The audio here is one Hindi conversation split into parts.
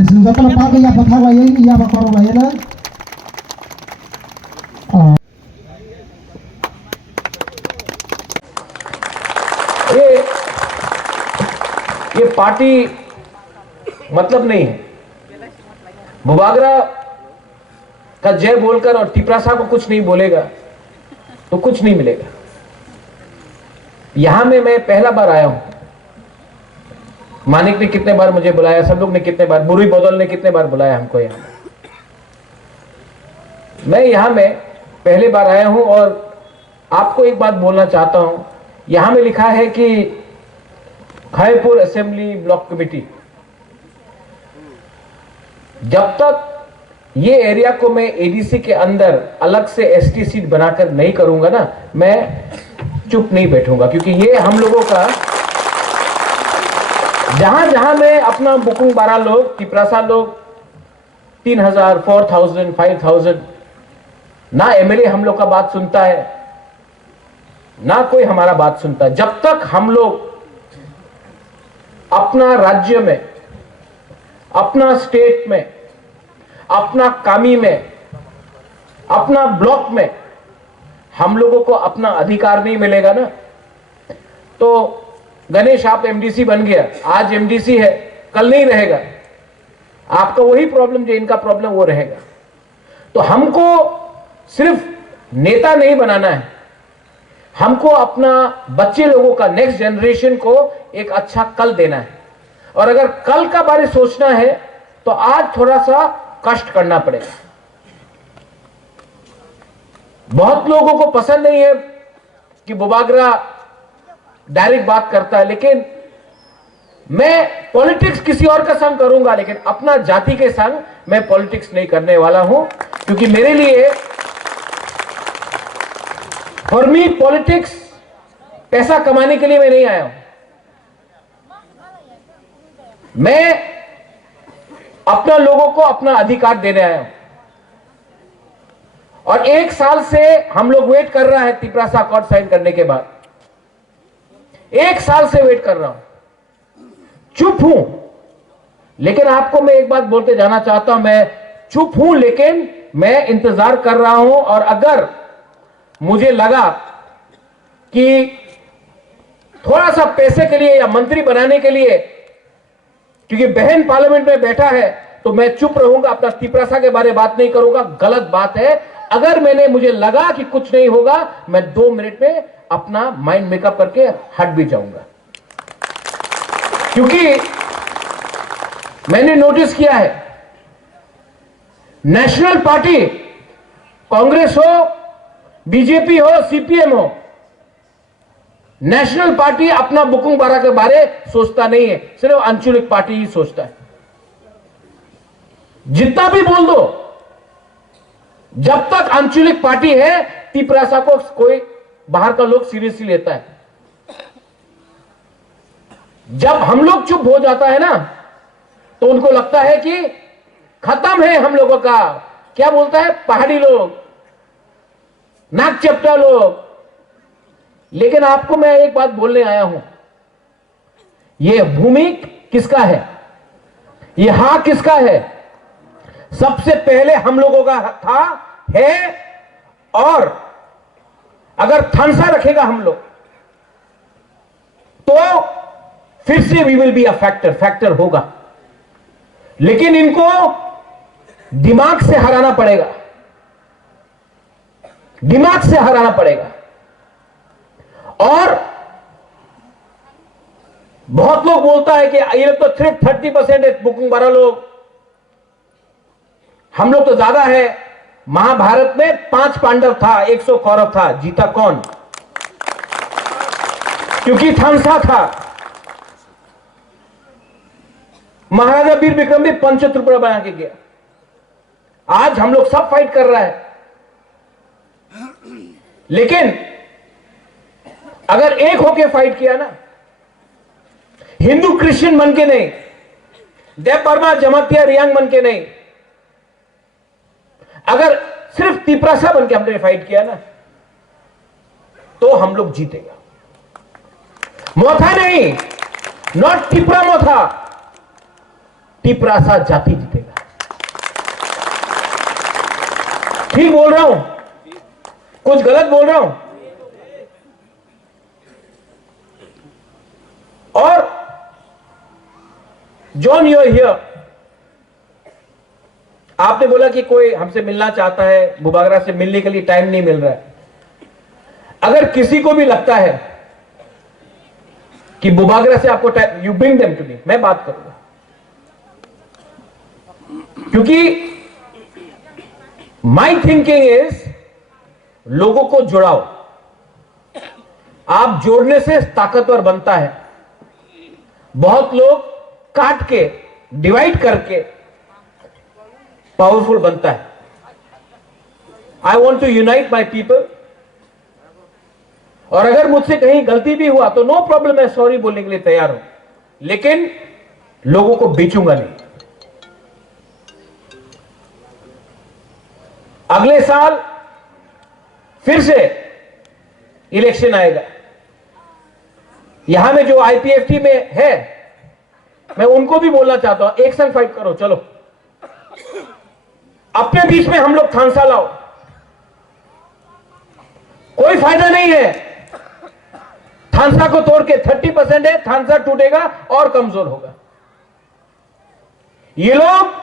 Hari Selasa kalau pagi ya bakal wayain ya bakal wayain. ये पार्टी मतलब नहीं है। बुबागरा का जय बोलकर और तिपरासा को कुछ नहीं बोलेगा तो कुछ नहीं मिलेगा। यहां में मैं पहला बार आया हूं। मानिक ने कितने बार मुझे बुलाया, सब लोग ने कितने बार, बुरी बदल ने कितने बार बुलाया हमको यहां। मैं यहां में पहले बार आया हूं और आपको एक बात बोलना चाहता हूं। यहां में लिखा है कि खैरपुर असेंबली ब्लॉक कमेटी, जब तक ये एरिया को मैं एडीसी के अंदर अलग से एसटी सीट बनाकर नहीं करूंगा ना, मैं चुप नहीं बैठूंगा। क्योंकि ये हम लोगों का, जहां जहां मैं अपना बुकुंग 12 लोग, तिपरासा लोग 3000, 4000, 5000, ना एमएलए हम लोग का बात सुनता है, ना कोई हमारा बात सुनता है। जब तक हम लोग अपना राज्य में, अपना स्टेट में, अपना कामी में, अपना ब्लॉक में हम लोगों को अपना अधिकार नहीं मिलेगा ना, तो गणेश आप एमडीसी बन गया, आज एमडीसी है, कल नहीं रहेगा। आपका वही प्रॉब्लम जो इनका प्रॉब्लम वो रहेगा। तो हमको सिर्फ नेता नहीं बनाना है, हमको अपना बच्चे लोगों का, नेक्स्ट जनरेशन को एक अच्छा कल देना है। और अगर कल का बारे सोचना है तो आज थोड़ा सा कष्ट करना पड़ेगा। बहुत लोगों को पसंद नहीं है कि बुबागरा डायरेक्ट बात करता है, लेकिन मैं पॉलिटिक्स किसी और का संग करूंगा, लेकिन अपना जाति के संग मैं पॉलिटिक्स नहीं करने वाला हूं। क्योंकि मेरे लिए, फॉर मी पॉलिटिक्स पैसा कमाने के लिए मैं नहीं आया हूं। मैं अपना लोगों को अपना अधिकार देने आया हूं। और 1 साल से हम लोग वेट कर रहा है तिपरासा अकॉर्ड साइन करने के बाद। 1 साल से वेट कर रहा हूं, चुप हूं। लेकिन आपको मैं एक बात बोलते जाना चाहता हूं, मैं चुप हूं लेकिन मैं इंतजार कर रहा हूं। और अगर मुझे लगा कि थोड़ा सा पैसे के लिए या मंत्री बनाने के लिए, क्योंकि बहन पार्लियामेंट में बैठा है, तो मैं चुप रहूंगा, अपना तिपरासा के बारे में बात नहीं करूंगा। गलत बात है। अगर मुझे लगा कि कुछ नहीं होगा, मैं 2 मिनट में अपना माइंड मेकअप करके हट भी जाऊंगा। क्योंकि मैंने नोटिस किया है, नेशनल पार्टी, कांग्रेस हो, बीजेपी हो, सीपीएम हो, नेशनल पार्टी अपना बुकुंग 12 के बारे सोचता नहीं है, सिर्फ आंचलिक पार्टी ही सोचता है। जितना भी बोल दो, जब तक आंचलिक पार्टी है, तिपरासा को कोई बाहर का लोग सीरियसली लेता है। जब हम लोग चुप हो जाता है ना, तो उनको लगता है कि खत्म है हम लोगों का। क्या बोलता है, पहाड़ी लोग, नाक चपटा लोग। लेकिन आपको मैं एक बात बोलने आया हूं, यह भूमि किसका है, यह हक किसका है? सबसे पहले हम लोगों का था, है। और अगर थानसा रखेगा हम लोग, तो फिर से we will be a factor होगा। लेकिन इनको दिमाग से हराना पड़ेगा, दिमाग से हराना पड़ेगा। और बहुत लोग बोलता है कि ये लोग तो सिर्फ 30% है, बुकुंग 12 लोग, हम लोग तो ज्यादा है। महाभारत में 5 पांडव था, 100 कौरव था, जीता कौन? क्योंकि थानसा था। महाराजा वीर विक्रम भी पंचतुर्पड़ा बना के गया। आज हम लोग सब फाइट कर रहा है, लेकिन अगर एक होके फाइट किया ना, हिंदू क्रिश्चियन बन के नहीं, देव वर्मा जमातिया रियांग बन के नहीं, अगर सिर्फ तिपरासा बन के हमने फाइट किया ना, तो हम लोग जीतेगा। मोथा नहीं, नॉट तिपरा मोथा, तिपरासा जाति जीतेगा। ठीक बोल रहा हूं? कुछ गलत बोल रहा हूं? और जॉन यू हियर, आपने बोला कि कोई हमसे मिलना चाहता है, बुबागरा से मिलने के लिए टाइम नहीं मिल रहा है। अगर किसी को भी लगता है कि बुबागरा से आपको time, you bring them to me, मैं बात करूंगा। क्योंकि माई थिंकिंग इज लोगों को जुड़ाओ। आप जोड़ने से ताकतवर बनता है। बहुत लोग काट के, डिवाइड करके पावरफुल बनता है। I want to unite my people. और अगर मुझसे कहीं गलती भी हुआ तो नो प्रॉब्लम, मैं सॉरी बोलने के लिए तैयार हूं, लेकिन लोगों को बेचूंगा नहीं। अगले साल फिर से इलेक्शन आएगा। यहां में जो आईपीएफटी में है, मैं उनको भी बोलना चाहता हूं, एक संग फाइट करो, चलो अपने बीच में हम लोग थानसा लाओ। कोई फायदा नहीं है थानसा को तोड़ के। 30% है, थानसा टूटेगा और कमजोर होगा। ये लोग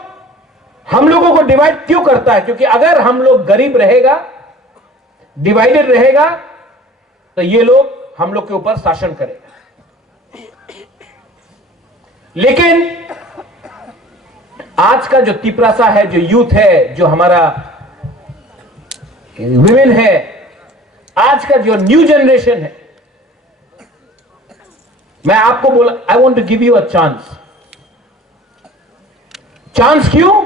हम लोगों को डिवाइड क्यों करता है? क्योंकि अगर हम लोग गरीब रहेगा, डिवाइडेड रहेगा, तो ये लोग हम लोग के ऊपर शासन करेगा। लेकिन आज का जो तिपरासा है, जो यूथ है, जो हमारा विमेन है, आज का जो न्यू जनरेशन है, मैं आपको बोला, I want to give you a chance. Chance क्यों?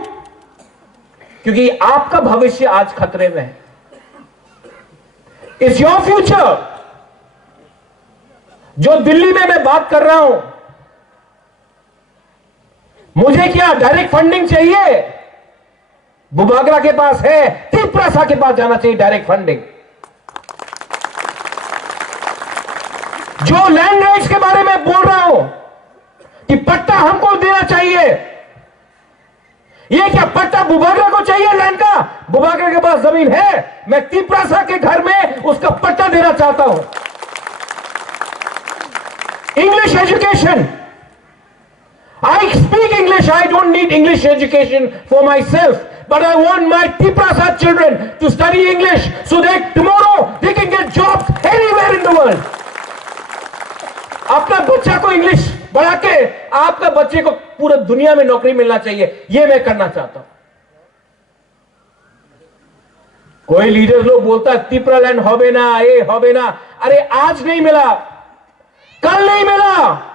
क्योंकि आपका भविष्य आज खतरे में है। It's your future. जो दिल्ली में मैं बात कर रहा हूं, मुझे क्या डायरेक्ट फंडिंग चाहिए? बुबागरा के पास है, तिपरासा के पास जाना चाहिए डायरेक्ट फंडिंग। जो लैंड राइट्स के बारे में बोल रहा हूं कि पट्टा हमको देना चाहिए, ये क्या पट्टा बुबागरा को चाहिए लैंड का? बुबागरा के पास जमीन है, मैं तिपरासा के घर में उसका पट्टा देना चाहता हूं। English education, I speak English. I don't need English education for myself, but I want my Tiprasa children to study English so that tomorrow they can get jobs anywhere in the world. अपना बच्चा को इंग्लिश बढ़ा के आपका बच्चे को पूरे दुनिया में नौकरी मिलना चाहिए, ये मैं करना चाहता हूं। कोई लीडर लोग बोलता है तिपरा लैंड होबे ना, ये होबे ना। अरे आज नहीं मिला, कल नहीं मिला,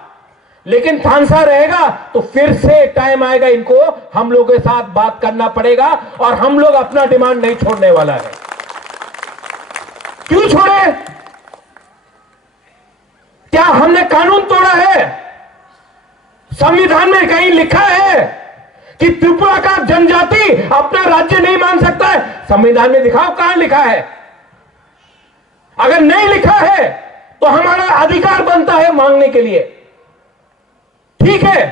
लेकिन थानसा रहेगा तो फिर से टाइम आएगा, इनको हम लोगों के साथ बात करना पड़ेगा और हम लोग अपना डिमांड नहीं छोड़ने वाला है। क्यों छोड़े? क्या हमने कानून तोड़ा है? संविधान में कहीं लिखा है कि त्रिपुरा का जनजाति अपना राज्य नहीं मान सकता है? संविधान में दिखाओ कहां लिखा है। अगर नहीं लिखा है तो हमारा अधिकार बनता है मांगने के लिए। ठीक है,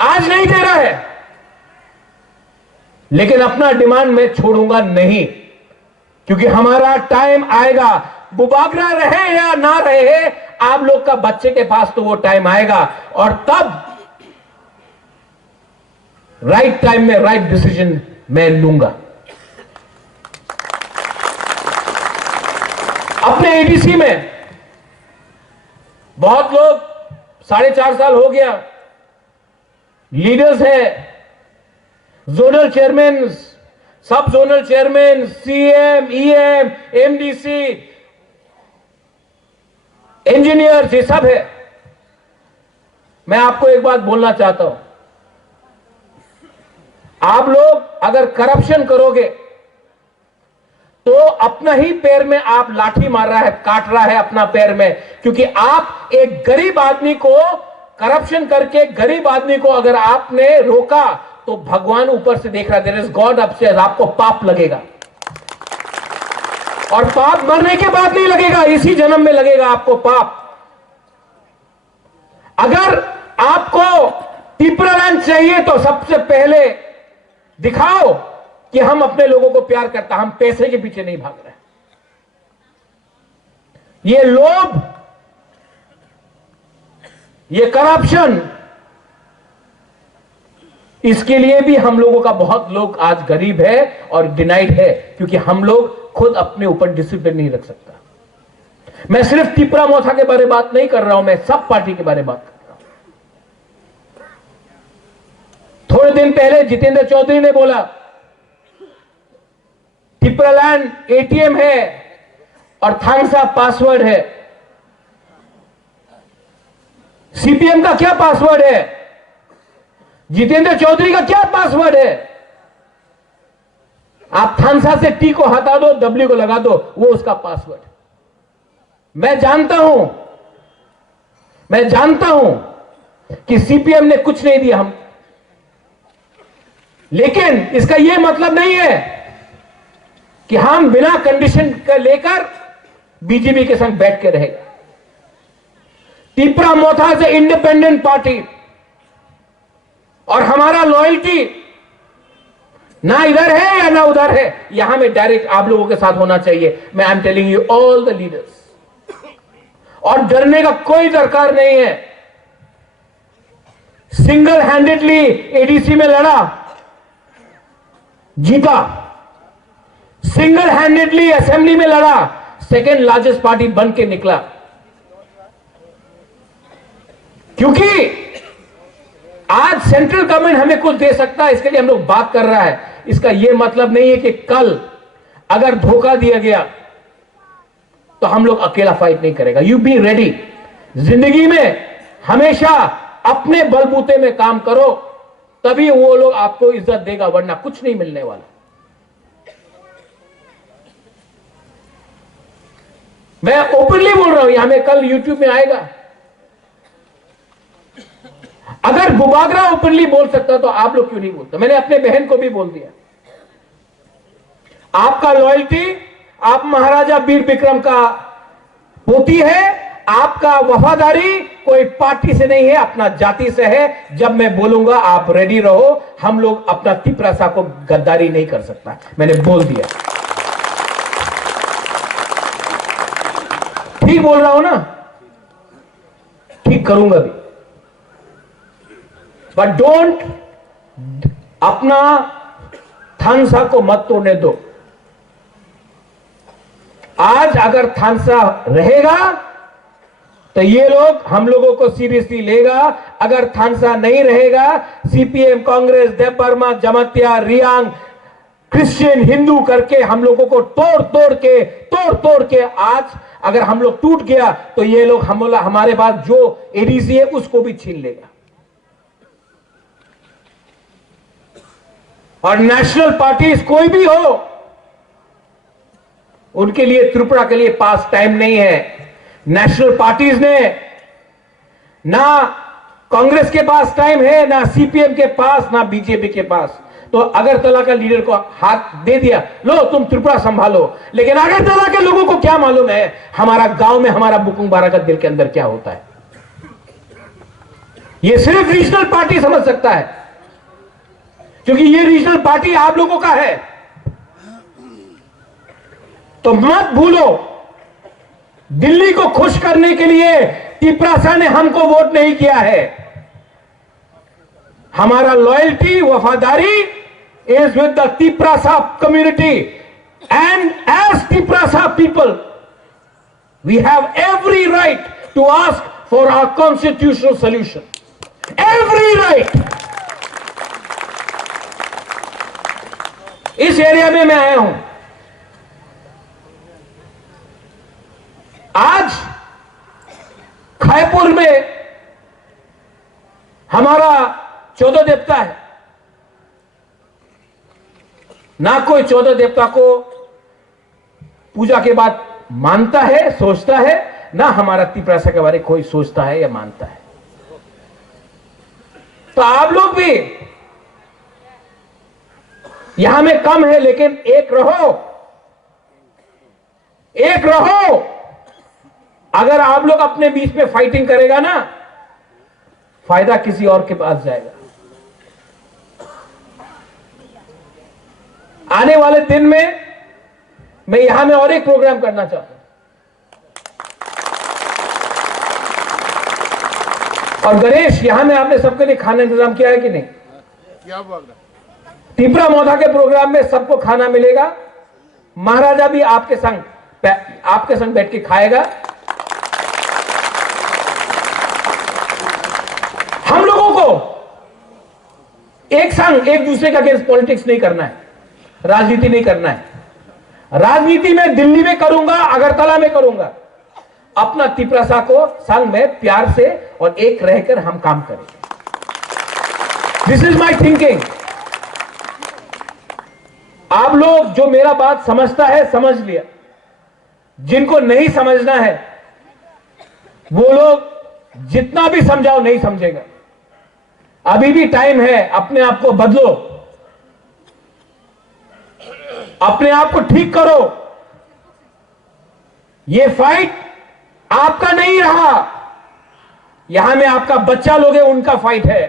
आज नहीं दे रहा है, लेकिन अपना डिमांड मैं छोड़ूंगा नहीं, क्योंकि हमारा टाइम आएगा। बुबागरा रहे या ना रहे, आप लोग का बच्चे के पास तो वो टाइम आएगा, और तब राइट टाइम में राइट डिसीजन मैं लूंगा। अपने एडीसी में बहुत लोग 4.5 साल हो गया लीडर्स हैं, जोनल चेयरमैन, सब zonal chairman, CM, EM, MDC, engineer, ये सब है। मैं आपको एक बात बोलना चाहता हूं, आप लोग अगर करप्शन करोगे तो अपना ही पैर में आप लाठी मार रहा है, काट रहा है अपना पैर में, क्योंकि आप एक गरीब आदमी को करप्शन करके, गरीब आदमी को अगर आपने रोका तो भगवान ऊपर से देख रहा है, देयर इज गॉड अपस्टेयर्स, आपको पाप लगेगा। और पाप मरने के बाद नहीं लगेगा, इसी जन्म में लगेगा आपको पाप। अगर आपको तिपरालैंड चाहिए तो सबसे पहले दिखाओ कि हम अपने लोगों को प्यार करता, हम पैसे के पीछे नहीं भाग रहे। ये लोभ, ये करप्शन, इसके लिए भी हम लोगों का बहुत लोग आज गरीब है और डिनाइड है, क्योंकि हम लोग खुद अपने ऊपर डिसिप्लिन नहीं रख सकता। मैं सिर्फ तिपरा मोथा के बारे में बात नहीं कर रहा हूं, मैं सब पार्टी के बारे में बात कर रहा हूं। थोड़े दिन पहले जितेंद्र चौधरी ने बोला तिपरालैंड एटीएम है और थांगसा पासवर्ड है। सीपीएम का क्या पासवर्ड है? जितेंद्र चौधरी का क्या पासवर्ड है? आप थांगसा से टी को हटा दो, डब्ल्यू को लगा दो, वो उसका पासवर्ड। मैं जानता हूं कि सीपीएम ने कुछ नहीं दिया हम, लेकिन इसका यह मतलब नहीं है कि हम बिना कंडीशन का लेकर बीजेपी के संग बैठ के रहेगा। तिपरा मोथा से इंडिपेंडेंट पार्टी और हमारा लॉयल्टी ना इधर है या ना उधर है, यहां में डायरेक्ट आप लोगों के साथ होना चाहिए। मैं I am telling you all the leaders, और डरने का कोई दरकार नहीं है। सिंगल हैंडेडली एडीसी में लड़ा, जीता। सिंगल हैंडेडली असेंबली में लड़ा, सेकेंड लार्जेस्ट पार्टी बन के निकला। क्योंकि आज सेंट्रल गवर्नमेंट हमें कुछ दे सकता है, इसके लिए हम लोग बात कर रहा है। इसका यह मतलब नहीं है कि कल अगर धोखा दिया गया तो हम लोग अकेला फाइट नहीं करेगा। You be ready. जिंदगी में हमेशा अपने बलबूते में काम करो, तभी वो लोग आपको इज्जत देगा, वरना कुछ नहीं मिलने वाला। मैं ओपनली बोल रहा हूं, यहां में कल यूट्यूब में आएगा। अगर बुबागरा ओपनली बोल सकता तो आप लोग क्यों नहीं बोलते? मैंने अपने बहन को भी बोल दिया, आपका लॉयल्टी, आप महाराजा वीर विक्रम का पोती है, आपका वफादारी कोई पार्टी से नहीं है, अपना जाति से है। जब मैं बोलूंगा आप रेडी रहो। हम लोग अपना तिपरासा को गद्दारी नहीं कर सकता, मैंने बोल दिया। ठीक बोल रहा हूं ना? ठीक करूंगा भी, बट डोंट अपना थांगसा को मत तोड़ने दो। आज अगर थांगसा रहेगा तो ये लोग हम लोगों को सीरियसली लेगा। अगर थांगसा नहीं रहेगा, सीपीएम, कांग्रेस, देवबर्मा, जमातिया, रियांग, क्रिश्चियन, हिंदू करके हम लोगों को तोड़ तोड़ के आज अगर हम लोग टूट गया तो ये लोग हमारे पास जो एडीसी है उसको भी छीन लेगा। और नेशनल पार्टीज कोई भी हो, उनके लिए, त्रिपुरा के लिए पास टाइम नहीं है। नेशनल पार्टीज ने ना कांग्रेस के पास टाइम है, ना सीपीएम के पास, ना बीजेपी के पास। तो अगरतला का लीडर को हाथ दे दिया, लो तुम त्रिपुरा संभालो। लेकिन अगरतला के लोगों को क्या मालूम है हमारा गांव में, हमारा बुकुंग बारा का दिल के अंदर क्या होता है। ये सिर्फ रीजनल पार्टी समझ सकता है, क्योंकि ये रीजनल पार्टी आप लोगों का है। तो मत भूलो, दिल्ली को खुश करने के लिए तिपरासा ने हमको वोट नहीं किया है। हमारा लॉयल्टी, वफादारी is with the Tiprasa community, and as Tiprasa people we have every right to ask for our constitutional solution. Every right. इस एरिया में मैं आया हूं। आज खायपुर में हमारा 14 देवता है, ना कोई 14 देवता को पूजा के बाद मानता है, सोचता है, ना हमारा तिपरासा के बारे में कोई सोचता है या मानता है। तो आप लोग भी यहां में कम है, लेकिन एक रहो, एक रहो। अगर आप लोग अपने बीच में फाइटिंग करेगा ना, फायदा किसी और के पास जाएगा। आने वाले दिन में मैं यहां में और एक प्रोग्राम करना चाहता हूं। और गणेश, यहां में आपने सबके लिए खाना इंतजाम किया है कि नहीं? तिपरा मौधा के प्रोग्राम में सबको खाना मिलेगा। महाराजा भी आपके संग बैठ के खाएगा। हम लोगों को एक संग एक दूसरे का अगेंस्ट पॉलिटिक्स नहीं करना है, राजनीति नहीं करना है। राजनीति में दिल्ली में करूंगा, अगरतला में करूंगा। अपना तिपरासा को संग में प्यार से और एक रहकर हम काम करेंगे। This is my thinking. आप लोग जो मेरा बात समझता है समझ लिया, जिनको नहीं समझना है वो लोग जितना भी समझाओ नहीं समझेगा। अभी भी टाइम है, अपने आप को बदलो, अपने आप को ठीक करो। ये फाइट आपका नहीं रहा, यहां में आपका बच्चा लोग है, उनका फाइट है।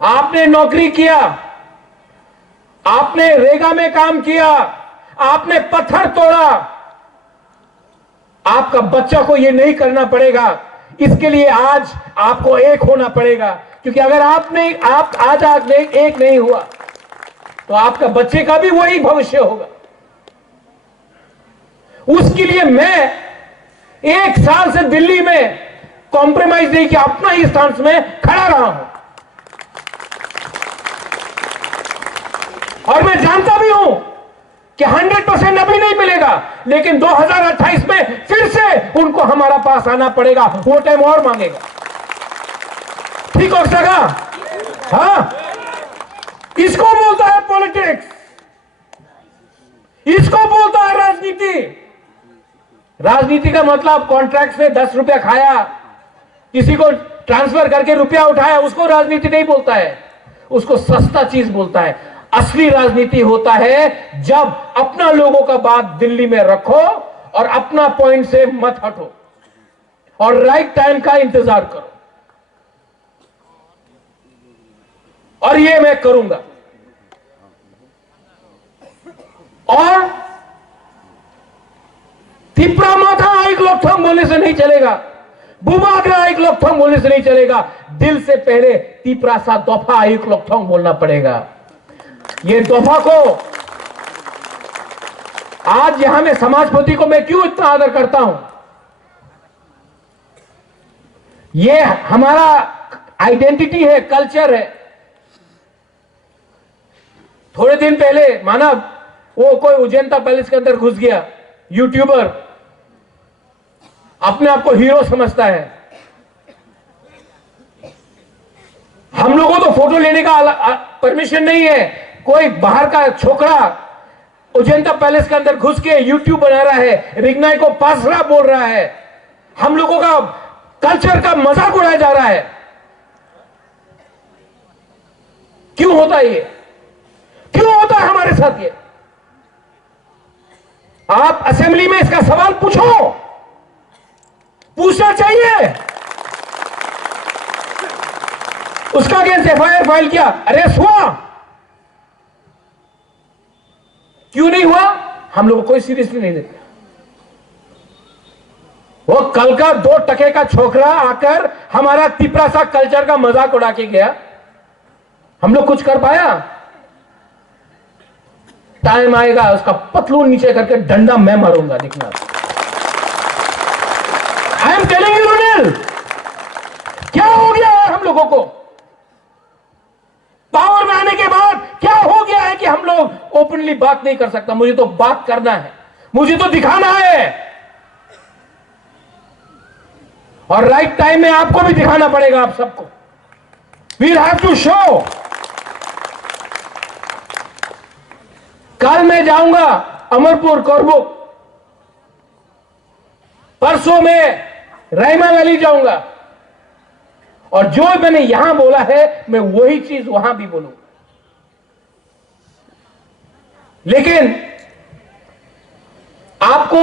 आपने नौकरी किया, आपने रेगा में काम किया, आपने पत्थर तोड़ा, आपका बच्चा को यह नहीं करना पड़ेगा। इसके लिए आज आपको एक होना पड़ेगा, क्योंकि अगर आप आज एक नहीं हुआ तो आपका बच्चे का भी वही भविष्य होगा। उसके लिए मैं एक साल से दिल्ली में कॉम्प्रोमाइज नहीं किया, अपना ही स्टांस में खड़ा रहा हूं। और मैं जानता भी हूं कि 100% अभी नहीं मिलेगा, लेकिन 2028 में फिर से उनको हमारा पास आना पड़ेगा, वो टाइम और मांगेगा। ठीक हो सका? हाँ, इसको बोलता है पॉलिटिक्स, इसको बोलता है राजनीति। राजनीति का मतलब कॉन्ट्रैक्ट से 10 रुपया खाया, किसी को ट्रांसफर करके रुपया उठाया, उसको राजनीति नहीं बोलता है, उसको सस्ता चीज बोलता है। असली राजनीति होता है जब अपना लोगों का बात दिल्ली में रखो और अपना पॉइंट से मत हटो और राइट टाइम का इंतजार करो। और ये मैं करूंगा। और तिपरा माथा एक लोकथम बोलने से नहीं चलेगा, बुबागरा एक लोकथम बोलने से नहीं चलेगा। दिल से पहले तिपरासा दोफा एक लोकथम बोलना पड़ेगा। ये दोफा को आज यहां में समाजपति को मैं क्यों इतना आदर करता हूं? ये हमारा आइडेंटिटी है, कल्चर है। थोड़े दिन पहले माना वो कोई उजैनता पैलेस के अंदर घुस गया, यूट्यूबर अपने आप को हीरो समझता है। हम लोगों को तो फोटो लेने का परमिशन नहीं है। कोई बाहर का छोकरा उजैनता पैलेस के अंदर घुस के यूट्यूब बना रहा है, रिग्नाई को पासरा बोल रहा है, हम लोगों का कल्चर का मजाक उड़ाया जा रहा है। क्यों होता है ये? क्यों होता है हमारे साथ ये? आप असेंबली में इसका सवाल पूछो, पूछना चाहिए। उसका अगेंस्ट एफआईआर फाइल किया, अरेस्ट हुआ, क्यों नहीं हुआ? हम लोग कोई सीरियसली नहीं लेते। वो कल का 2 टके का छोकरा आकर हमारा तिपरासा कल्चर का मजाक उड़ा के गया, हम लोग कुछ कर पाया? टाइम आएगा उसका पतलून नीचे करके डंडा मैं मारूंगा, देखना। आई एम टेलिंग यू रुनिल, क्या हो गया है हम लोगों को? पावर में आने के बाद क्या हो गया है कि हम लोग ओपनली बात नहीं कर सकता? मुझे तो बात करना है, मुझे तो दिखाना है, और राइट टाइम में आपको भी दिखाना पड़ेगा। आप सबको वील हैव टू शो। कल मैं जाऊंगा अमरपुर, कोरबुक, परसों में रहीमा वैली जाऊंगा, और जो मैंने यहां बोला है मैं वही चीज वहां भी बोलूंगा। लेकिन आपको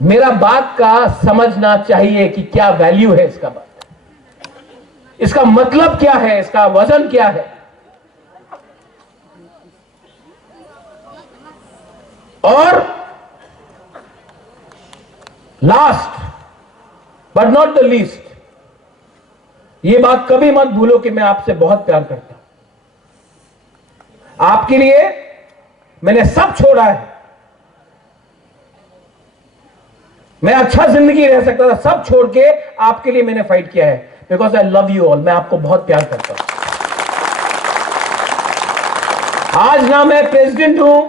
मेरा बात का समझना चाहिए कि क्या वैल्यू है इसका बात। इसका मतलब क्या है, इसका वजन क्या है। और last but not the least, ये बात कभी मत भूलो कि मैं आपसे बहुत प्यार करता हूं। आपके लिए मैंने सब छोड़ा है। मैं अच्छा जिंदगी रह सकता था, सब छोड़ के आपके लिए मैंने फाइट किया है, because I love you all. मैं आपको बहुत प्यार करता हूं। आज ना मैं प्रेसिडेंट हूं,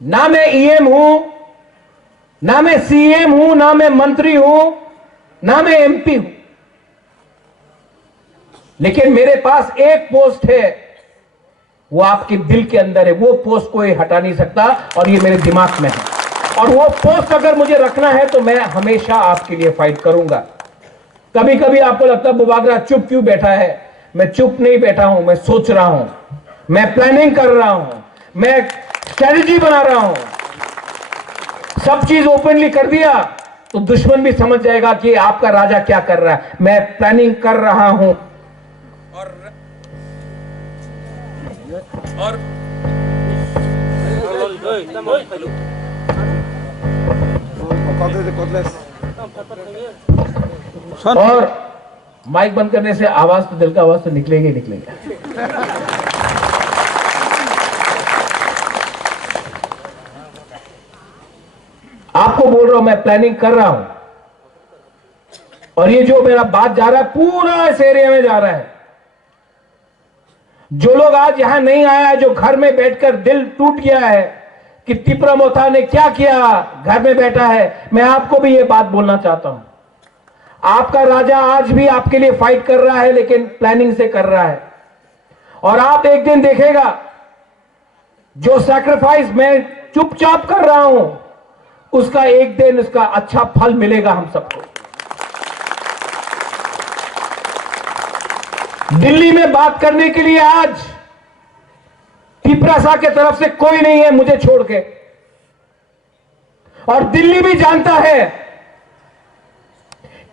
ना मैं ईएम हूं, ना मैं सीएम हूं, ना मैं मंत्री हूं, ना मैं एमपी हूं, लेकिन मेरे पास एक पोस्ट है, वो आपके दिल के अंदर है। वो पोस्ट कोई हटा नहीं सकता और ये मेरे दिमाग में है। और वो पोस्ट अगर मुझे रखना है तो मैं हमेशा आपके लिए फाइट करूंगा। कभी कभी आपको लगता है बुबागरा चुप क्यों बैठा है। मैं चुप नहीं बैठा हूं, मैं सोच रहा हूं, मैं प्लानिंग कर रहा हूं, मैं स्ट्रेटजी बना रहा हूं। सब चीज ओपनली कर दिया तो दुश्मन भी समझ जाएगा कि आपका राजा क्या कर रहा है। मैं प्लानिंग कर रहा हूं और माइक बंद करने से आवाज तो, दिल का आवाज तो निकलेगी ही निकलेगी। आपको बोल रहा हूं, मैं प्लानिंग कर रहा हूं और ये जो मेरा बात जा रहा है पूरा इस एरिया में जा रहा है। जो लोग आज यहां नहीं आया, जो घर में बैठकर दिल टूट गया है कि तिपरा मोथा ने क्या किया, घर में बैठा है, मैं आपको भी ये बात बोलना चाहता हूं। आपका राजा आज भी आपके लिए फाइट कर रहा है, लेकिन प्लानिंग से कर रहा है। और आप एक दिन देखेगा जो सैक्रिफाइस मैं चुपचाप कर रहा हूं, उसका एक दिन उसका अच्छा फल मिलेगा हम सबको। दिल्ली में बात करने के लिए आज तिपरासा के तरफ से कोई नहीं है मुझे छोड़ के। और दिल्ली भी जानता है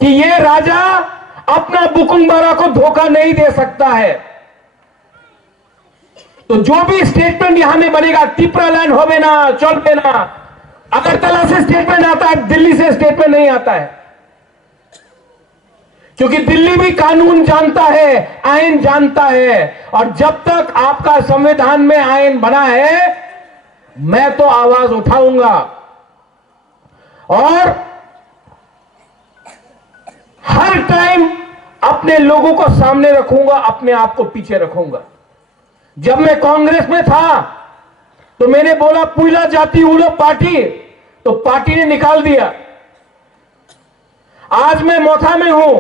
कि यह राजा अपना बुकुंबारा को धोखा नहीं दे सकता है। तो जो भी स्टेटमेंट यहां में बनेगा, तिपरा लैंड हो ना, चल ना, अगरतला से स्टेटमेंट आता है, दिल्ली से स्टेटमेंट नहीं आता है। क्योंकि दिल्ली भी कानून जानता है, आईन जानता है। और जब तक आपका संविधान में आईन बना है, मैं तो आवाज उठाऊंगा और हर टाइम अपने लोगों को सामने रखूंगा, अपने आप को पीछे रखूंगा। जब मैं कांग्रेस में था तो मैंने बोला पुइला जाति उलो पार्टी, तो पार्टी ने निकाल दिया। आज मैं मोथा में हूं,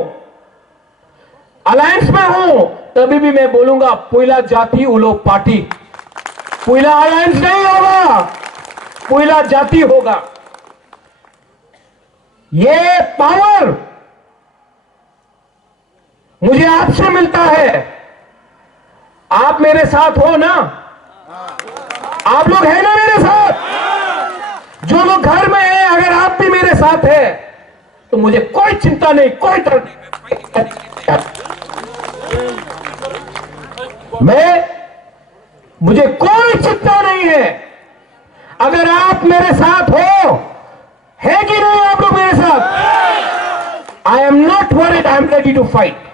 अलायंस में हूं, तभी भी मैं बोलूंगा पुइला जाति उलो पार्टी। पुइला अलायंस नहीं होगा, पुइला जाति होगा। ये पावर मुझे आपसे मिलता है। आप मेरे साथ हो ना? आप लोग हैं ना मेरे साथ? जो लोग घर में हैं, अगर आप भी मेरे साथ हैं तो मुझे कोई चिंता नहीं, कोई डर नहीं, मुझे कोई चिंता नहीं है। अगर आप मेरे साथ हो, है कि नहीं आप लोग मेरे साथ? I am not worried, I am ready to fight.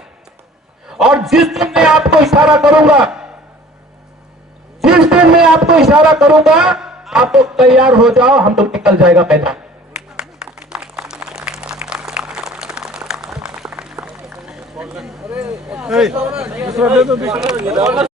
और जिस दिन मैं आपको इशारा करूंगा, जिस दिन मैं आपको इशारा करूंगा, आप लोग तैयार हो जाओ, हम लोग निकल जाएगा मैदान।